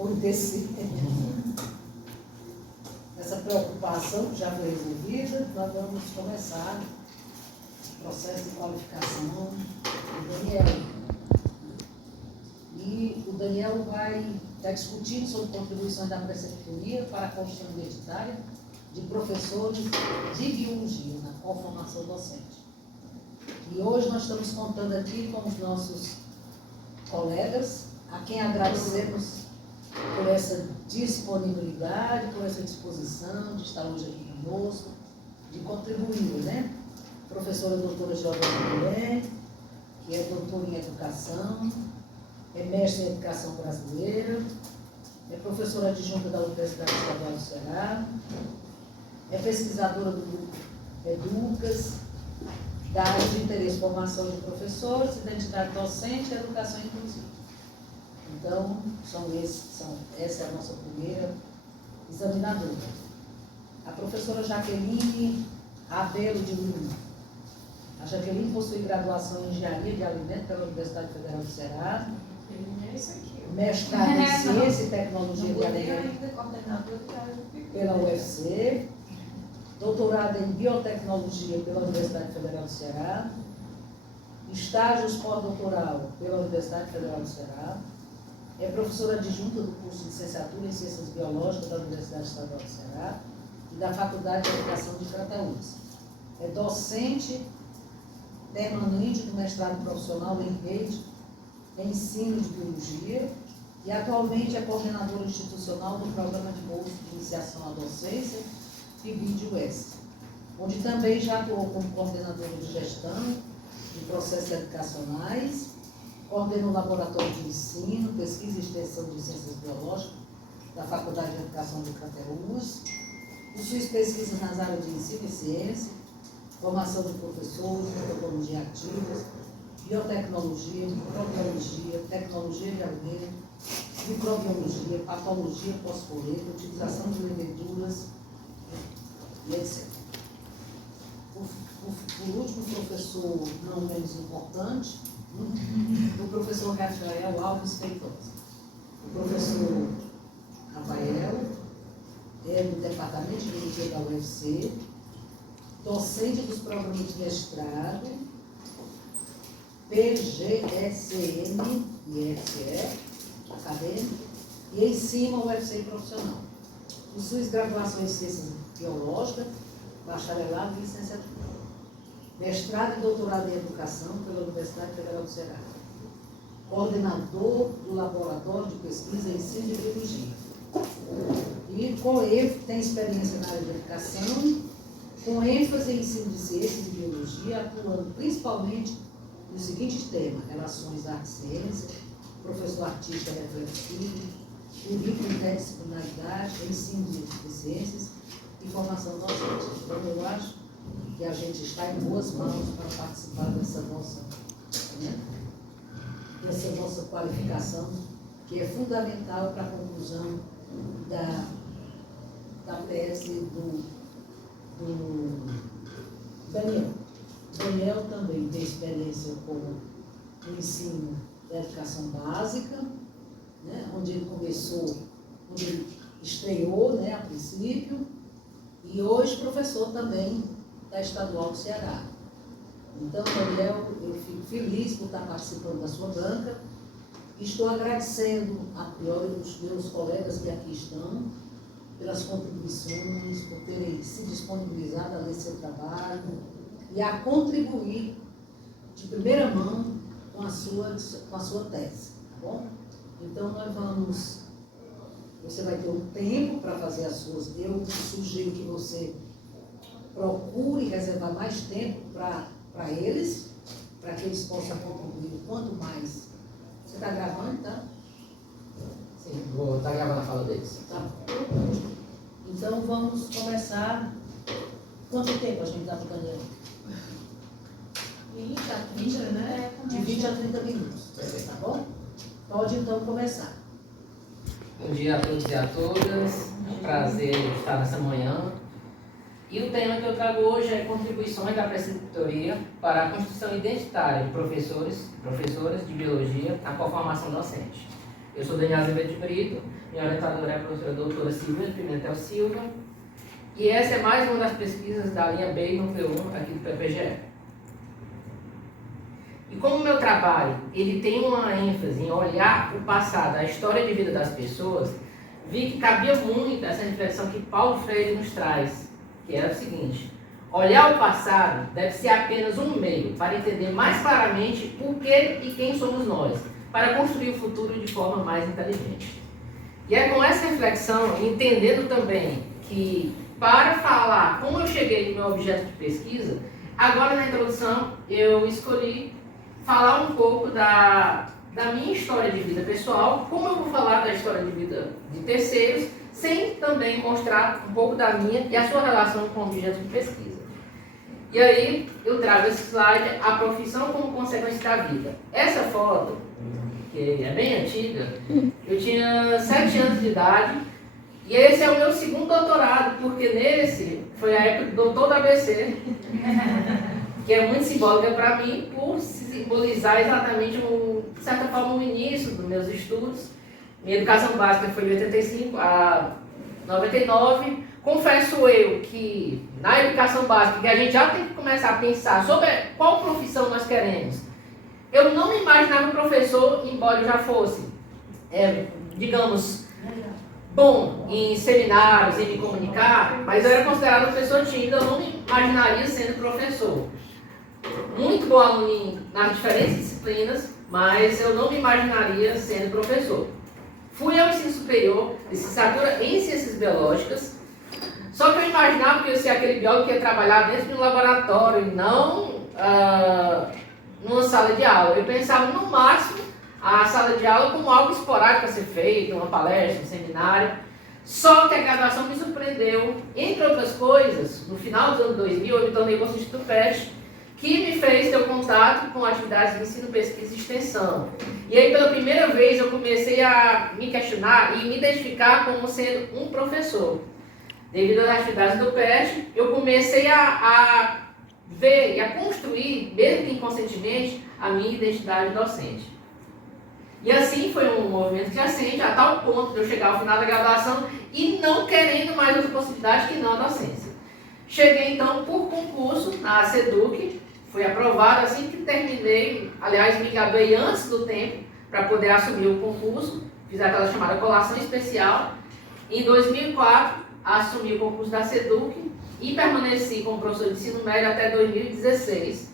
ou desse, essa preocupação que já foi resolvida, nós vamos começar o processo de qualificação do Daniel. E o Daniel vai estar discutindo sobre contribuições da preceptoria para a construção identitária de professores de biologia na conformação docente. E hoje nós estamos contando aqui com os nossos colegas, a quem agradecemos por essa disponibilidade, por essa disposição de estar hoje aqui conosco, de contribuir, né? Professora doutora Giovana Guilherme, que é doutora em educação, é mestre em educação brasileira, é professora adjunta da Universidade Estadual do Ceará, é pesquisadora do grupo Educas, da área de interesse e formação de professores, identidade docente e educação inclusiva. Então, essa é a nossa primeira examinadora. A professora Jaqueline Rabelo de Lima. A Jaqueline possui graduação em Engenharia de Alimentos pela Universidade Federal do Ceará, mestrado em Ciência e Tecnologia de Alimentos pela UFC, doutorado em Biotecnologia pela Universidade Federal do Ceará, estágios pós-doutoral pela Universidade Federal do Ceará, é professora adjunta do curso de licenciatura em Ciências Biológicas da Universidade Estadual do Ceará e da Faculdade de Educação de Crateús. É docente permanente do mestrado profissional em rede em ensino de biologia e atualmente é coordenadora institucional do Programa de Bolsa de Iniciação à Docência PIBID-US, onde também já atuou como coordenadora de gestão de processos educacionais, coordena o Laboratório de Ensino, Pesquisa e Extensão de Ciências Biológicas da Faculdade de Educação de Crateús, possui pesquisas nas áreas de ensino e ciência, formação de professores, metodologia ativas, biotecnologia, microbiologia, tecnologia de alimentos, microbiologia, patologia fosforeto, utilização de leveduras, e etc. Por último, professor não menos importante, o professor Rafael Alves Feitosa. O professor Rafael é do Departamento de Biologia da UFC, docente dos programas de mestrado, PGSM e FCE, acadêmico, e ensina o UFC profissional. Possui graduação em Ciências Biológicas, bacharelado e licenciatura. Mestrado e doutorado em Educação pela Universidade Federal do Ceará. Coordenador do Laboratório de Pesquisa e Ensino de Biologia. E com ele tem experiência na área de educação, com ênfase em ensino de ciências e biologia, atuando principalmente nos seguintes temas: relações arte-ciência, professor artista reflexivo, currículo interdisciplinaridade, ensino de ciências e formação docente. Então, eu acho que a gente está em boas mãos para participar dessa nossa qualificação, que é fundamental para a conclusão da tese do Daniel. Daniel também tem experiência com o ensino da educação básica, né, onde ele começou, onde ele estreou, né, a princípio, e hoje professor também da Estadual do Ceará. Então, Daniel, eu fico feliz por estar participando da sua banca. Estou agradecendo a priori os meus colegas que aqui estão, pelas contribuições, por terem se disponibilizado a ler seu trabalho e a contribuir de primeira mão com a sua tese, tá bom? Então, você vai ter um tempo para fazer as suas. Eu sugiro que você procure reservar mais tempo para eles, para que eles possam contribuir o quanto mais. Você está gravando, tá? Sim, vou estar gravando a fala deles. Tá. Então vamos começar. Quanto tempo a gente dá para o Daniel? 20, né? De 20 a 30 minutos. Tá bom? Pode então começar. Bom dia a todos e a todas. Prazer estar nessa manhã. E o tema que eu trago hoje é contribuições da preceptoria para a construção identitária de professores e professoras de biologia na formação docente. Eu sou Daniel Azevedo de Brito, minha orientadora é a professora doutora Silvia Pimentel Silva, e essa é mais uma das pesquisas da linha B e núcleo 1 aqui do PPGE. E como o meu trabalho ele tem uma ênfase em olhar o passado, a história de vida das pessoas, vi que cabia muito essa reflexão que Paulo Freire nos traz, que era o seguinte: olhar o passado deve ser apenas um meio para entender mais claramente o que e quem somos nós, para construir o futuro de forma mais inteligente. E é com essa reflexão, entendendo também que para falar como eu cheguei no meu objeto de pesquisa, agora na introdução eu escolhi falar um pouco da minha história de vida pessoal, como eu vou falar da história de vida de terceiros, sem também mostrar um pouco da minha e a sua relação com o objeto de pesquisa. E aí eu trago esse slide, a profissão como consequência da vida. Essa foto, que é bem antiga, eu tinha 7 anos de idade, e esse é o meu segundo doutorado, porque nesse foi a época do doutor da ABC, que é muito simbólica para mim, por simbolizar exatamente, de certa forma, o início dos meus estudos. Minha educação básica foi de 85 a 99. Confesso eu que na educação básica, que a gente já tem que começar a pensar sobre qual profissão nós queremos. Eu não me imaginava professor, embora eu já fosse, digamos, bom em seminários, em me comunicar, mas eu era considerado uma pessoa tímida, eu não me imaginaria sendo professor. Muito bom aluno nas diferentes disciplinas, mas eu não me imaginaria sendo professor. Fui ao ensino superior, licenciatura em Ciências Biológicas, só que eu imaginava que eu ia ser aquele biólogo que ia trabalhar dentro de um laboratório e não numa sala de aula. Eu pensava, no máximo, a sala de aula como algo esporádico a ser feito, uma palestra, um seminário. Só que a graduação me surpreendeu. Entre outras coisas, no final dos anos 2000, eu me tornei bolsista do PET, que me fez ter o contato com atividades de ensino, pesquisa e extensão. E aí, pela primeira vez, eu comecei a me questionar e me identificar como sendo um professor. Devido às atividades do PET, eu comecei a ver e a construir, mesmo que inconscientemente, a minha identidade docente. E assim foi um movimento crescente, a tal ponto de eu chegar ao final da graduação e não querendo mais outra possibilidade que não a docência. Cheguei então por concurso na SEDUC, fui aprovado assim que terminei, aliás me graduei antes do tempo para poder assumir o concurso, fiz aquela chamada colação especial. Em 2004 assumi o concurso da SEDUC e permaneci como professor de ensino médio até 2016,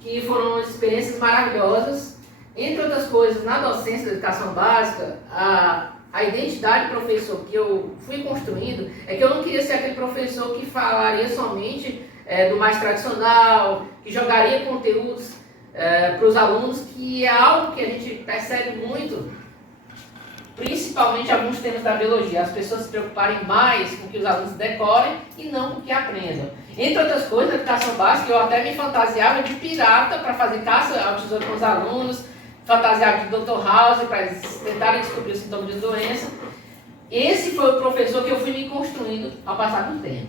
que foram experiências maravilhosas. Entre outras coisas, na docência da educação básica, a identidade de professor que eu fui construindo é que eu não queria ser aquele professor que falaria somente do mais tradicional, que jogaria conteúdos para os alunos, que é algo que a gente percebe muito, principalmente alguns temas da biologia, as pessoas se preocuparem mais com que os alunos decorem e não com que aprendam. Entre outras coisas, na educação básica, eu até me fantasiava de pirata para fazer caça ao tesouro com os alunos, fantasiava de Dr. House para tentarem descobrir os sintomas de doença. Esse foi o professor que eu fui me construindo ao passar do tempo.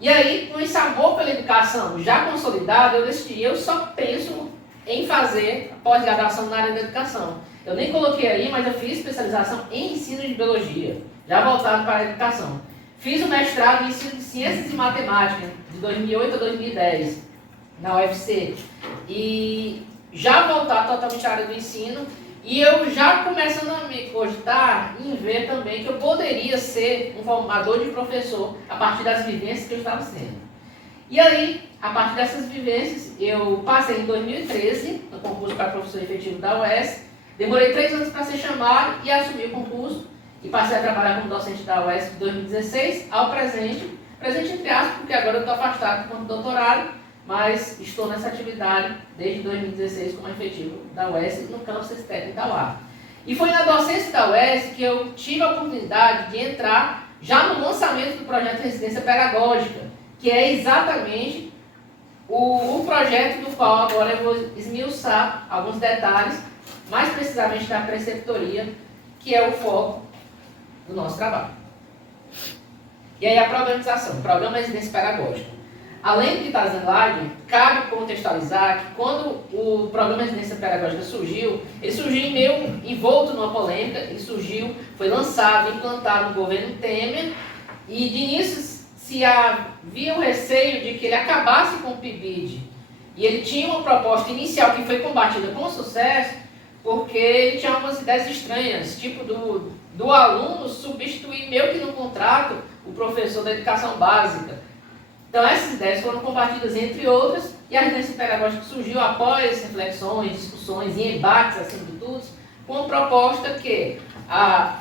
E aí, com esse amor pela educação já consolidado, eu decidi, eu só penso em fazer pós-graduação na área da educação. Eu nem coloquei aí, mas eu fiz especialização em ensino de biologia, já voltado para a educação. Fiz o mestrado em ensino de ciências e matemática, de 2008 a 2010, na UFC. E já voltado totalmente à área do ensino, e eu já começando a me cogitar em ver também que eu poderia ser um formador de professor a partir das vivências que eu estava sendo. E aí, a partir dessas vivências, eu passei em 2013 no concurso para professor efetivo da UES, demorei 3 anos para ser chamado e assumi o concurso e passei a trabalhar como docente da UES de 2016 ao presente entre aspas, porque agora eu estou afastado com o doutorado, mas estou nessa atividade desde 2016 como efetivo da UES no campus técnico da UAR. E foi na docência da UES que eu tive a oportunidade de entrar já no lançamento do projeto de residência pedagógica, que é exatamente o projeto do qual agora eu vou esmiuçar alguns detalhes, mais precisamente da preceptoria, que é o foco do nosso trabalho. E aí a programização, Programa de Residência Pedagógica. Além do que está dizendo lá, cabe contextualizar que quando o programa de residência pedagógica surgiu, ele surgiu meio envolto numa polêmica, ele surgiu, foi lançado, implantado no governo Temer, e de início se havia o receio de que ele acabasse com o PIBID. E ele tinha uma proposta inicial que foi combatida com sucesso, porque ele tinha algumas ideias estranhas, tipo do aluno substituir meio que no contrato o professor da educação básica. Então essas ideias foram combatidas entre outras, e a residência pedagógica surgiu após reflexões, discussões e embates, acima de tudo, com a proposta que,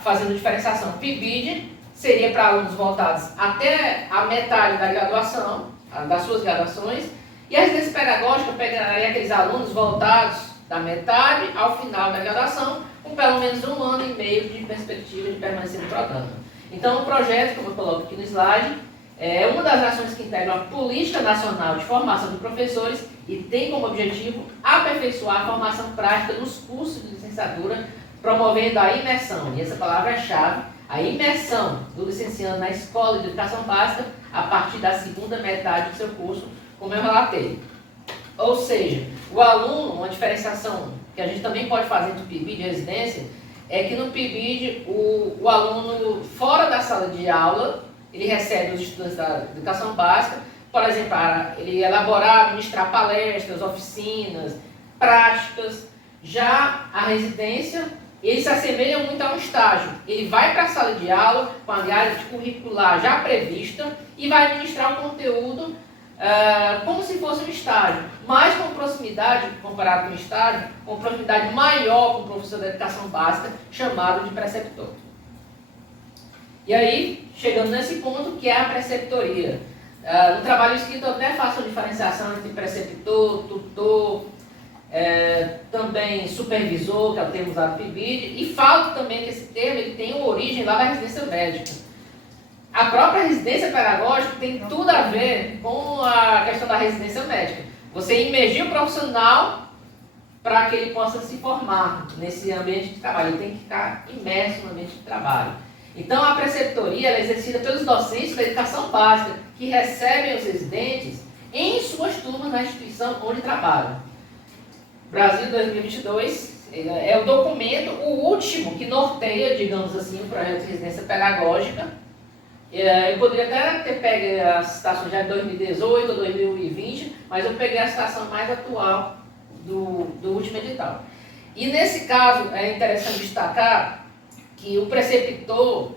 fazendo diferenciação, PIBID seria para alunos voltados até a metade da graduação, das suas graduações, e a residência pedagógica pegaria aqueles alunos voltados da metade ao final da graduação, com pelo menos 1 ano e meio de perspectiva de permanecer no programa. Então, o projeto, como eu coloco aqui no slide, é uma das ações que integram a Política Nacional de Formação de Professores e tem como objetivo aperfeiçoar a formação prática nos cursos de licenciatura, promovendo a imersão, e essa palavra é chave, a imersão do licenciando na escola de educação básica a partir da segunda metade do seu curso, como eu relatei. Ou seja, o aluno, uma diferenciação que a gente também pode fazer entre o PIBID e residência, é que no PIBID o aluno fora da sala de aula, ele recebe os estudantes da educação básica, por exemplo, para ele elaborar, ministrar palestras, oficinas, práticas. Já a residência, ele se assemelha muito a um estágio. Ele vai para a sala de aula com a grade curricular já prevista e vai ministrar o conteúdo como se fosse um estágio, mas com proximidade, comparado com o estágio, com proximidade maior com o professor da educação básica, chamado de preceptor. E aí, chegando nesse ponto, que é a preceptoria. No trabalho escrito eu até faço uma diferenciação entre preceptor, tutor, também supervisor, que é o termo usado no PIBID, e falo também que esse termo ele tem uma origem lá da residência médica. A própria residência pedagógica tem tudo a ver com a questão da residência médica. Você imergir o profissional para que ele possa se formar nesse ambiente de trabalho. Ele tem que ficar imerso no ambiente de trabalho. Então, a preceptoria é exercida pelos docentes da educação básica, que recebem os residentes em suas turmas na instituição onde trabalham. Brasil 2022 é o documento, o último, que norteia, digamos assim, o projeto de residência pedagógica. Eu poderia até ter pego a citação já de 2018 ou 2020, mas eu peguei a citação mais atual do último edital. E nesse caso, é interessante destacar que o preceptor,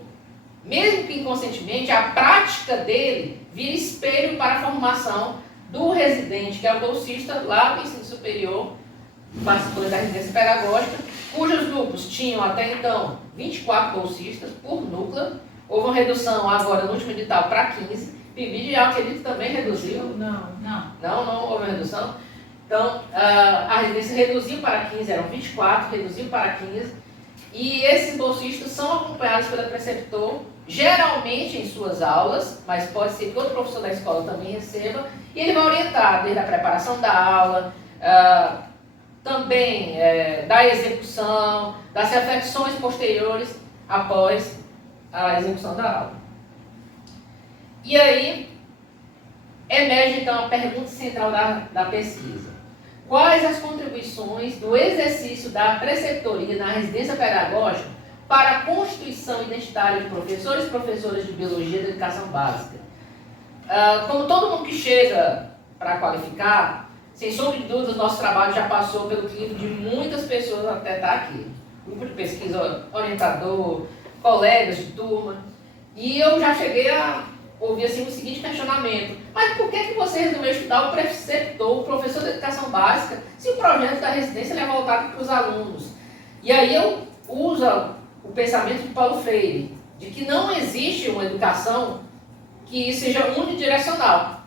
mesmo que inconscientemente, a prática dele vira espelho para a formação do residente, que é o bolsista lá do ensino superior, participante da residência pedagógica, cujos grupos tinham até então 24 bolsistas por núcleo. Houve uma redução agora no último edital para 15. PIBID, eu acredito, também reduziu. Não houve redução. Então, a residência reduziu para 15, eram 24, reduziu para 15. E esses bolsistas são acompanhados pelo preceptor, geralmente em suas aulas, mas pode ser que outro professor da escola também receba, e ele vai orientar desde a preparação da aula, também da execução, das reflexões posteriores após a execução da aula. E aí, emerge então a pergunta central da pesquisa. Quais as contribuições do exercício da preceptoria na residência pedagógica para a constituição identitária de professores e professoras de biologia da educação básica? Como todo mundo que chega para qualificar, sem sombra de dúvidas, nosso trabalho já passou pelo crivo de muitas pessoas até estar aqui. Grupo de pesquisa, orientador, colegas de turma. E eu já cheguei a ouvir assim, o seguinte questionamento: mas por que você resolveu estudar o preceptor, o professor de educação básica, se o projeto da residência é voltado para os alunos? E aí eu uso o pensamento de Paulo Freire, de que não existe uma educação que seja unidirecional.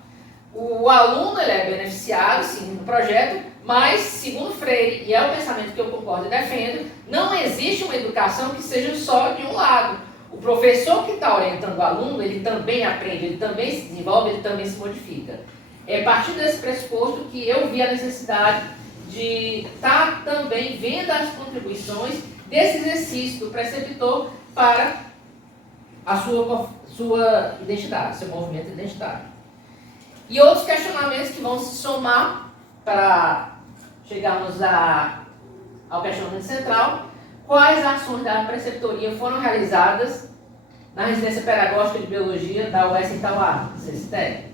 O aluno ele é beneficiado, sim, do projeto, mas, segundo Freire, e é o pensamento que eu concordo e defendo, não existe uma educação que seja só de um lado. O professor que está orientando o aluno, ele também aprende, ele também se desenvolve, ele também se modifica. É a partir desse pressuposto que eu vi a necessidade de estar também vendo as contribuições desse exercício do preceptor para a sua identidade, seu movimento identitário. E outros questionamentos que vão se somar para chegarmos ao questionamento central: quais ações da preceptoria foram realizadas na residência pedagógica de biologia da UES Itauá, CESTEC?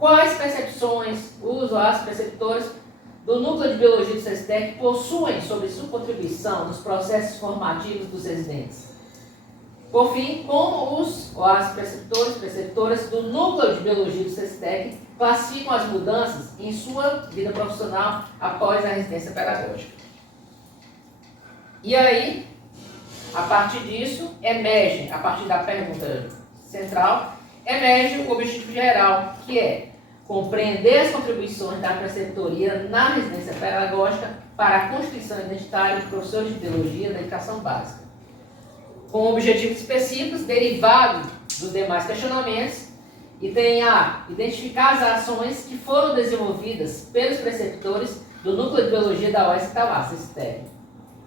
Quais percepções os ou as preceptores do núcleo de biologia do CESTEC possuem sobre sua contribuição nos processos formativos dos residentes? Por fim, como os ou as preceptores, preceptoras do núcleo de biologia do CESTEC classificam as mudanças em sua vida profissional após a residência pedagógica? E aí, a partir disso, emerge, a partir da pergunta central, emerge o objetivo geral, que é compreender as contribuições da preceptoria na residência pedagógica para a constituição identitária de professores de biologia da educação básica, com objetivos específicos derivados dos demais questionamentos, e tem a identificar as ações que foram desenvolvidas pelos preceptores do núcleo de biologia da UES Itauá, CESTEC.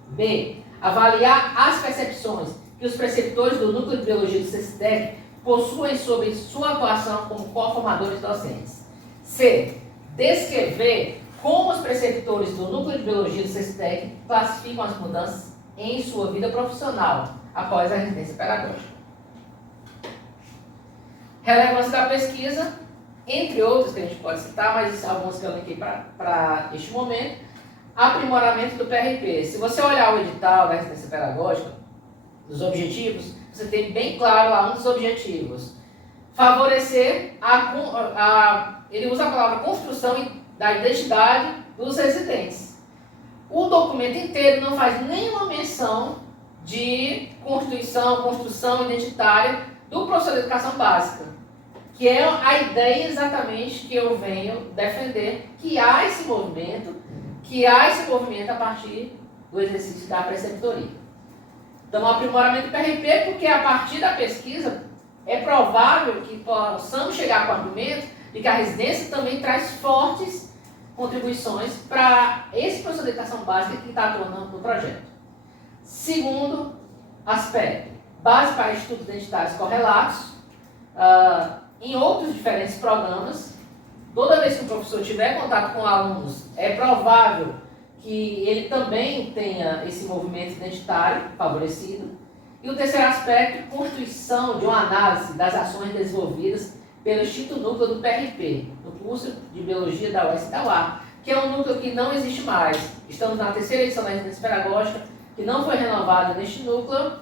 B. Avaliar as percepções que os preceptores do núcleo de biologia do CESTEC possuem sobre sua atuação como co-formadores docentes. C. Descrever como os preceptores do núcleo de biologia do CESTEC classificam as mudanças em sua vida profissional após a residência pedagógica. Relevância da pesquisa, entre outros que a gente pode citar, mas alguns que eu linkei para este momento. Aprimoramento do PRP. Se você olhar o edital da residência pedagógica, dos objetivos, você tem bem claro lá um dos objetivos. Favorecer ele usa a palavra construção da identidade dos residentes. O documento inteiro não faz nenhuma menção de construção identitária do professor de educação básica, que é a ideia exatamente que eu venho defender, que há esse movimento a partir do exercício da preceptoria. Então, o aprimoramento do PRP, porque a partir da pesquisa é provável que possamos chegar com o argumento de que a residência também traz fortes contribuições para esse professor de educação básica que está atuando no projeto. Segundo aspecto, base para estudos identitários correlatos. Em outros diferentes programas, toda vez que o professor tiver contato com alunos, é provável que ele também tenha esse movimento identitário favorecido. E o terceiro aspecto, constituição de uma análise das ações desenvolvidas pelo Instituto Núcleo do PRP, no curso de Biologia da UES Itauá, que é um núcleo que não existe mais. Estamos na terceira edição da residência pedagógica, que não foi renovada neste núcleo,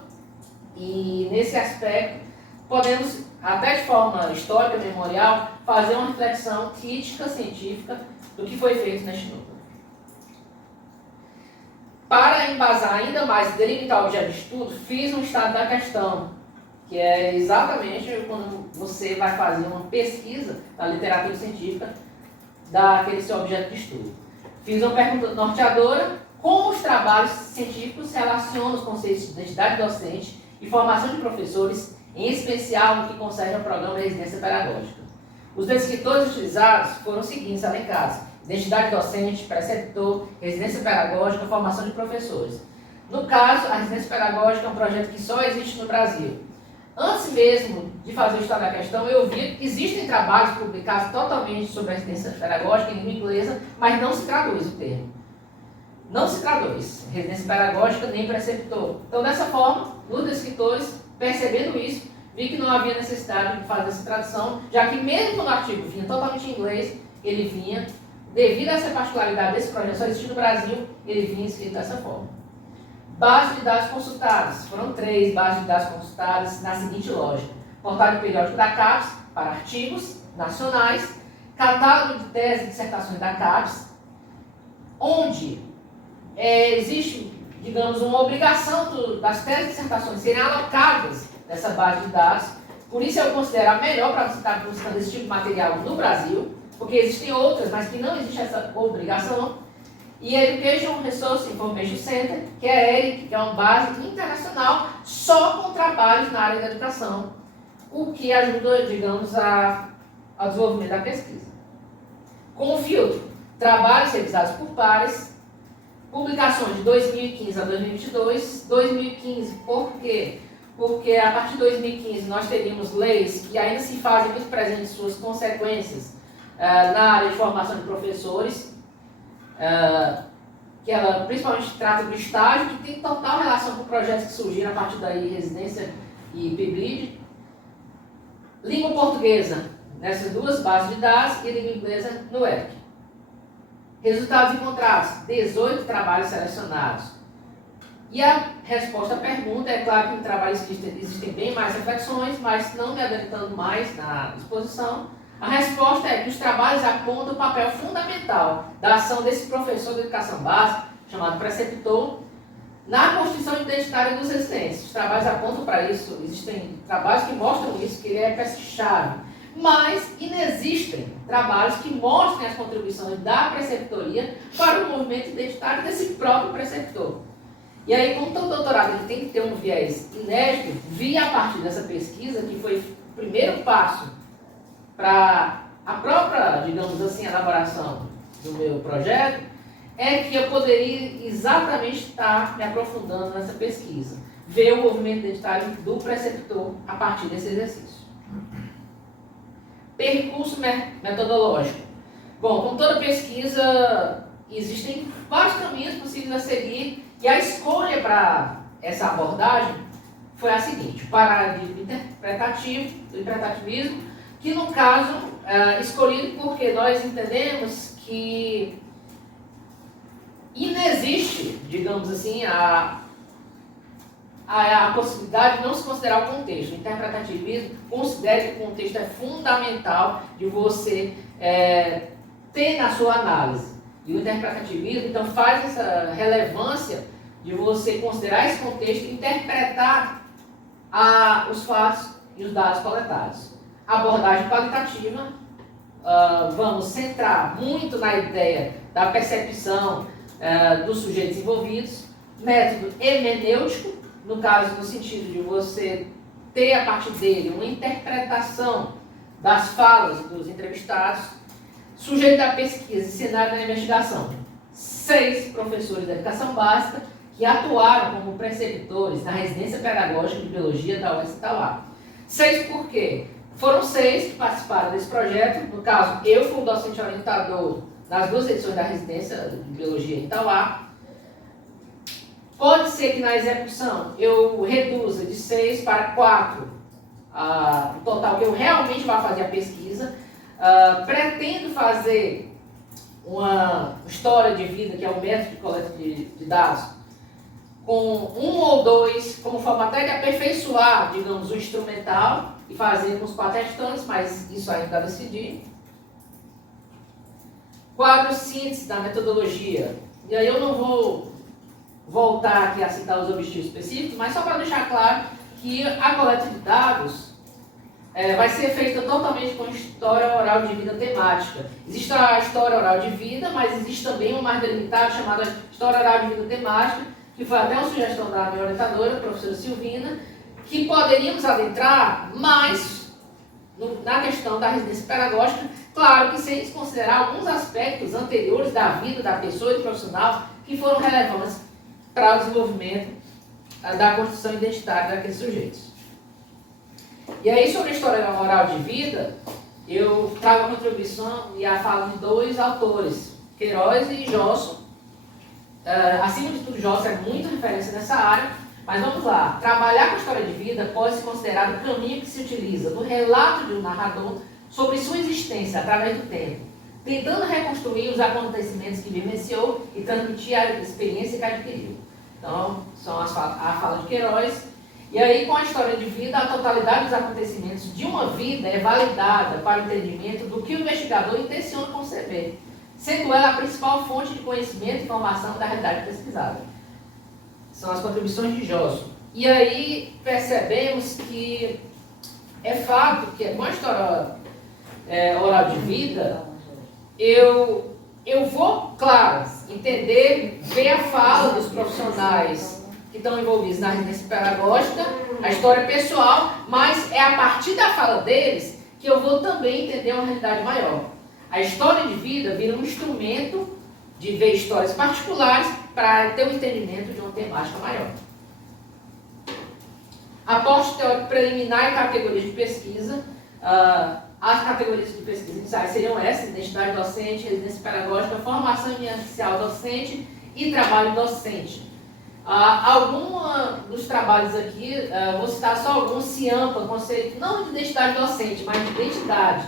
e nesse aspecto podemos, até de forma histórica, memorial, fazer uma reflexão crítica, científica, do que foi feito neste núcleo. Para embasar ainda mais e delimitar o objeto de estudo, fiz um estado da questão, que é exatamente quando você vai fazer uma pesquisa na literatura científica daquele seu objeto de estudo. Fiz uma pergunta norteadora: como os trabalhos científicos relacionam os conceitos de identidade docente e formação de professores, em especial no que concerne ao programa de residência pedagógica. Os descritores utilizados foram os seguintes elencados: identidade docente, preceptor, residência pedagógica, formação de professores. No caso, a residência pedagógica é um projeto que só existe no Brasil. Antes mesmo de fazer o estudo da questão, eu vi que existem trabalhos publicados totalmente sobre a residência pedagógica em língua inglesa, mas não se traduz o termo. Não se traduz residência pedagógica nem preceptor. Então, dessa forma, nos descritores, percebendo isso, vi que não havia necessidade de fazer essa tradução, já que mesmo quando o artigo vinha totalmente em inglês, ele vinha, devido a essa particularidade desse projeto só existir no Brasil, ele vinha escrito dessa forma. Base de dados consultadas. Foram 3 bases de dados consultadas na seguinte lógica: portátil periódico da CAPES para artigos nacionais, catálogo de teses e dissertações da CAPES, onde existe, digamos, uma obrigação das teses e dissertações serem alocadas nessa base de dados. Por isso eu considero a melhor para você estar buscando esse tipo de material no Brasil, porque existem outras, mas que não existe essa obrigação. E a Education Resource Information Center, que é a ERIC, que é uma base internacional só com trabalhos na área da educação, o que ajuda, digamos, ao desenvolvimento da pesquisa. Com o filtro, trabalhos realizados por pares, publicações de 2015 a 2022. 2015, por quê? Porque a partir de 2015 nós teríamos leis que ainda se fazem muito presentes em suas consequências na área de formação de professores, que ela principalmente trata do estágio, que tem total relação com projetos que surgiram a partir daí, residência e PIBLID. Língua portuguesa, nessas duas bases de dados, e língua inglesa no ERC. Resultados encontrados, 18 trabalhos selecionados. E a resposta à pergunta, é claro que no trabalho existem bem mais reflexões, mas não me adiantando mais na exposição, a resposta é que os trabalhos apontam o papel fundamental da ação desse professor de educação básica, chamado preceptor, na constituição identitária dos residentes. Os trabalhos apontam para isso, existem trabalhos que mostram isso, que ele é peça-chave. Mas inexistem trabalhos que mostrem as contribuições da preceptoria para o movimento identitário desse próprio preceptor. E aí, como todo doutorado ele tem que ter um viés inédito, vi a partir dessa pesquisa, que foi o primeiro passo para a própria, digamos assim, elaboração do meu projeto, é que eu poderia exatamente estar me aprofundando nessa pesquisa, ver o movimento identitário do preceptor a partir desse exercício. Percurso metodológico. Bom, como toda pesquisa, existem vários caminhos possíveis a seguir, e a escolha para essa abordagem foi a seguinte: o paradigma interpretativo, do interpretativismo, que no caso escolhido porque nós entendemos que inexiste, digamos assim, a possibilidade de não se considerar o contexto. O interpretativismo considera que o contexto é fundamental de você ter na sua análise. E o interpretativismo, então, faz essa relevância de você considerar esse contexto e interpretar os fatos e os dados coletados. Abordagem qualitativa, vamos centrar muito na ideia da percepção dos sujeitos envolvidos. Método hemenêutico, no caso, no sentido de você ter a partir dele uma interpretação das falas dos entrevistados. Sujeito da pesquisa e cenário da investigação. 6 professores da educação básica que atuaram como preceptores na residência pedagógica de biologia da UES Itauá. 6 por quê? Foram 6 que participaram desse projeto. No caso, eu fui o docente orientador nas 2 edições da residência de biologia em Itauá. Pode ser que na execução eu reduza de 6 para 4 o total que eu realmente vou fazer a pesquisa. Pretendo fazer uma história de vida, que é um método de coleta de dados, com 1 ou 2, como forma até de aperfeiçoar, digamos, o instrumental e fazer com os 4 restantes, mas isso ainda a decidir. Quadro síntese da metodologia. E aí eu não vou voltar aqui a citar os objetivos específicos, mas só para deixar claro que a coleta de dados vai ser feita totalmente com história oral de vida temática. Existe a história oral de vida, mas existe também uma mais delimitada chamada história oral de vida temática, que foi até uma sugestão da minha orientadora, a professora Silvina, que poderíamos adentrar mais na questão da residência pedagógica, claro que sem desconsiderar alguns aspectos anteriores da vida da pessoa e do profissional que foram relevantes para o desenvolvimento da construção identitária daqueles sujeitos. E aí, sobre a história oral de vida, eu trago a contribuição e a fala de 2 autores, Queiroz e Josso. Acima de tudo, Josso é muito referência nessa área, mas vamos lá. Trabalhar com a história de vida pode ser considerado o caminho que se utiliza no relato de um narrador sobre sua existência através do tempo, tentando reconstruir os acontecimentos que vivenciou e transmitir a experiência que adquiriu. Então, são a fala de Queiroz. E aí, com a história de vida, a totalidade dos acontecimentos de uma vida é validada para o entendimento do que o investigador intenciona conceber, sendo ela a principal fonte de conhecimento e informação da realidade pesquisada. São as contribuições de Josso. E aí, percebemos que é fato que com a história oral de vida, eu vou, claro, entender, ver a fala dos profissionais que estão envolvidos na residência pedagógica, a história pessoal, mas é a partir da fala deles que eu vou também entender uma realidade maior. A história de vida vira um instrumento de ver histórias particulares para ter um entendimento de uma temática maior. Aporte teórico preliminar e categorias de pesquisa. as categorias de pesquisa iniciais seriam essas: identidade docente, residência pedagógica, formação inicial docente e trabalho docente. Alguns dos trabalhos aqui, vou citar só alguns. CIAMPA, conceito não de identidade docente, mas de identidade.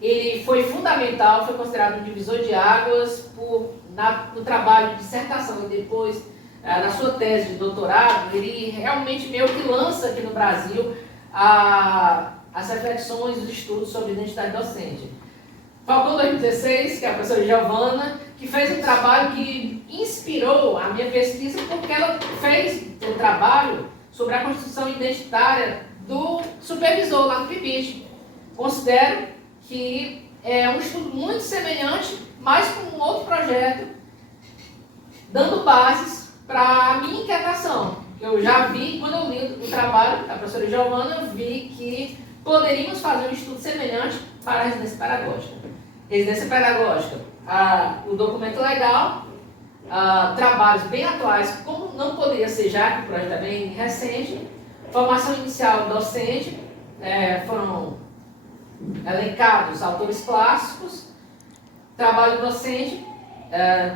Ele foi fundamental, foi considerado um divisor de águas no trabalho de dissertação e depois na sua tese de doutorado. Ele realmente meio que lança aqui no Brasil as reflexões, os estudos sobre identidade docente. Falcão 2016, que é a professora Giovana, que fez um trabalho que inspirou a minha pesquisa, porque ela fez um trabalho sobre a construção identitária do supervisor lá no PIBID. Considero que é um estudo muito semelhante, mas com um outro projeto, dando bases para a minha inquietação. Eu já vi, quando eu li o trabalho da professora Giovana, vi que poderíamos fazer um estudo semelhante para a residência pedagógica. Residência pedagógica, o documento legal, trabalhos bem atuais, como não poderia ser, já que o projeto é bem recente. Formação inicial docente, foram elencados autores clássicos. Trabalho docente,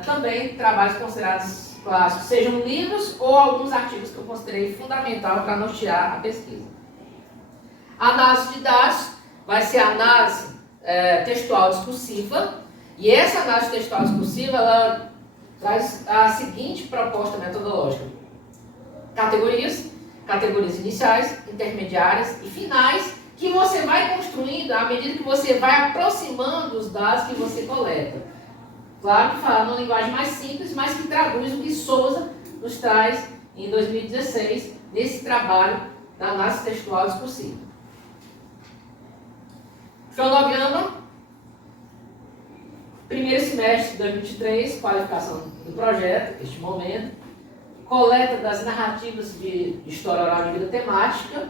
também trabalhos considerados clássicos, sejam livros ou alguns artigos que eu considerei fundamental para nortear a pesquisa. Análise de dados vai ser a análise textual discursiva, e essa análise textual discursiva ela traz a seguinte proposta metodológica: categorias iniciais, intermediárias e finais, que você vai construindo à medida que você vai aproximando os dados que você coleta. Claro que falando uma linguagem mais simples, mas que traduz o que Souza nos traz em 2016, nesse trabalho da análise textual discursiva. Cronograma, primeiro semestre de 2023, qualificação do projeto, este momento, coleta das narrativas de história oral de vida temática.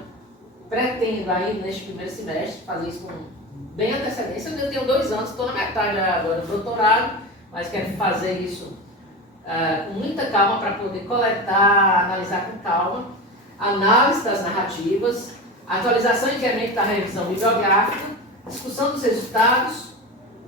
Pretendo ainda neste primeiro semestre fazer isso com bem antecedência. Eu tenho 2 anos, estou na metade agora do doutorado, mas quero fazer isso com muita calma para poder coletar, analisar com calma. Análise das narrativas, atualização e incremento da revisão bibliográfica, discussão dos resultados,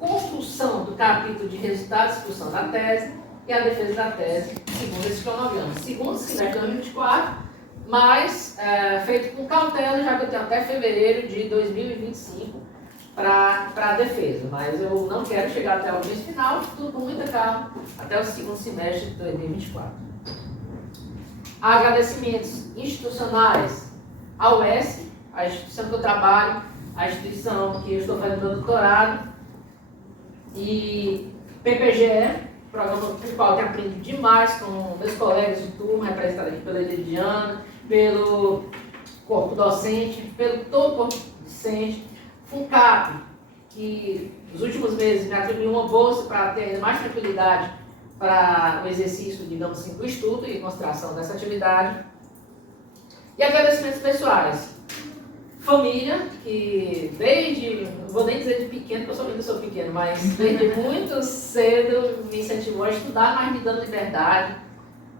construção do capítulo de resultados, discussão da tese e a defesa da tese, segundo esse cronograma. Segundo semestre de 2024, mas feito com cautela, já que eu tenho até fevereiro de 2025 para a defesa. Mas eu não quero chegar até o mês final, tudo com muita calma, até o segundo semestre de 2024. Agradecimentos institucionais à UES, a instituição que eu trabalho, a instituição que eu estou fazendo meu doutorado, e PPGE, programa pelo qual eu tenho aprendido demais com meus colegas de turma, representados aqui pela Elidiana, pelo corpo docente, pelo todo o corpo docente. FUNCAP, que nos últimos meses me atribuiu uma bolsa para ter ainda mais tranquilidade para o exercício, digamos assim, do estudo e consideração dessa atividade. E agradecimentos pessoais. Família, que desde, não vou nem dizer de pequeno, porque eu ainda sou pequeno, mas desde muito cedo me incentivou a estudar, mas me dando liberdade.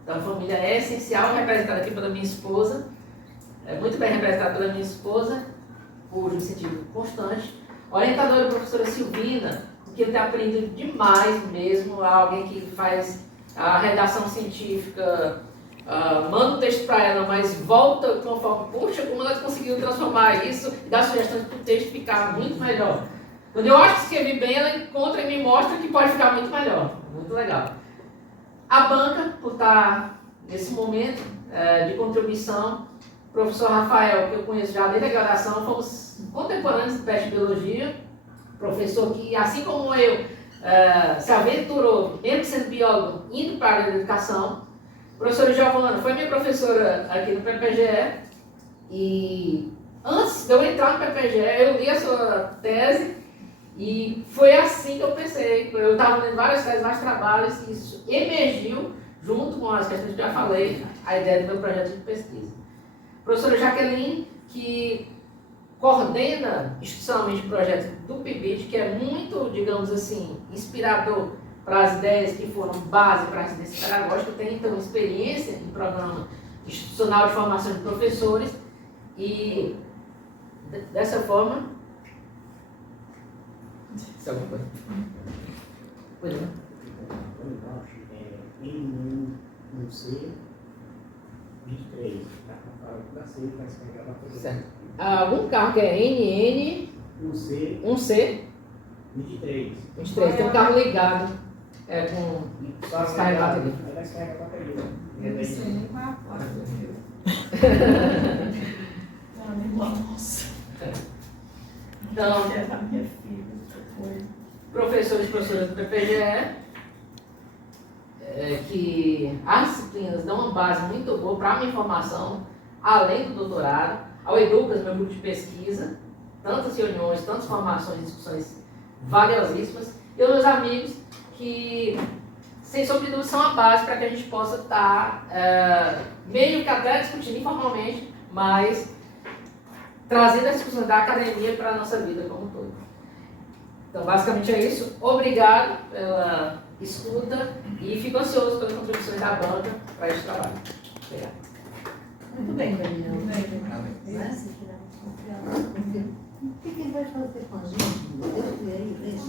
Então a família é essencial, representada aqui pela minha esposa, muito bem representada pela minha esposa, por um incentivo constante. Orientadora, professora Silvina, que eu tenho aprendido demais mesmo, alguém que faz a redação científica, manda o texto para ela, mas volta com uma forma, puxa, como ela conseguiu transformar isso e dar sugestões para o texto ficar muito melhor. Quando eu acho que escrevi bem, ela encontra e me mostra que pode ficar muito melhor. Muito legal. A banca, por estar nesse momento de contribuição, o professor Rafael, que eu conheço já desde a graduação, fomos contemporâneos de PET Biologia, professor que, assim como eu, se aventurou, mesmo sendo biólogo, indo para a área da educação. Professora Giovana foi minha professora aqui no PPGE, e antes de eu entrar no PPGE, eu li a sua tese, e foi assim que eu pensei. Eu estava lendo várias teses, vários trabalhos, e isso emergiu, junto com as questões que eu já falei, a ideia do meu projeto de pesquisa. Professora Jaqueline, que coordena institucionalmente o projeto do PIBID, que é muito, digamos assim, inspirador para as ideias que foram base para a residência pedagógica. Tem, então, experiência em programa institucional de formação de professores, e dessa forma Isso é alguma coisa. Pois não. N1C 23. Da C vai se pegar a bateria. Certo. Algum carro que é NN 1C 23. 23. Tem um carro ligado com Só descarregar a bateria. Aí vai descarregar a bateria. Eu não sei nem qual é a placa. Nossa. Então, É da minha filha, essa coisa. professores e professoras do PPGE, que as disciplinas dão uma base muito boa para a minha formação, além do doutorado, ao Educas, meu grupo de pesquisa, tantas reuniões, tantas formações e discussões valiosíssimas, e os meus amigos que, sem sombra de dúvida, são a base para que a gente possa estar meio que até discutindo informalmente, mas trazendo as discussões da academia para a nossa vida como um todo. Então, basicamente é isso. Obrigado pela escuta e fico ansioso pelas contribuições da banca para esse trabalho. Obrigado. Muito bem, Daniel. O que vai fazer com a gente? Eu fui aí, deixa.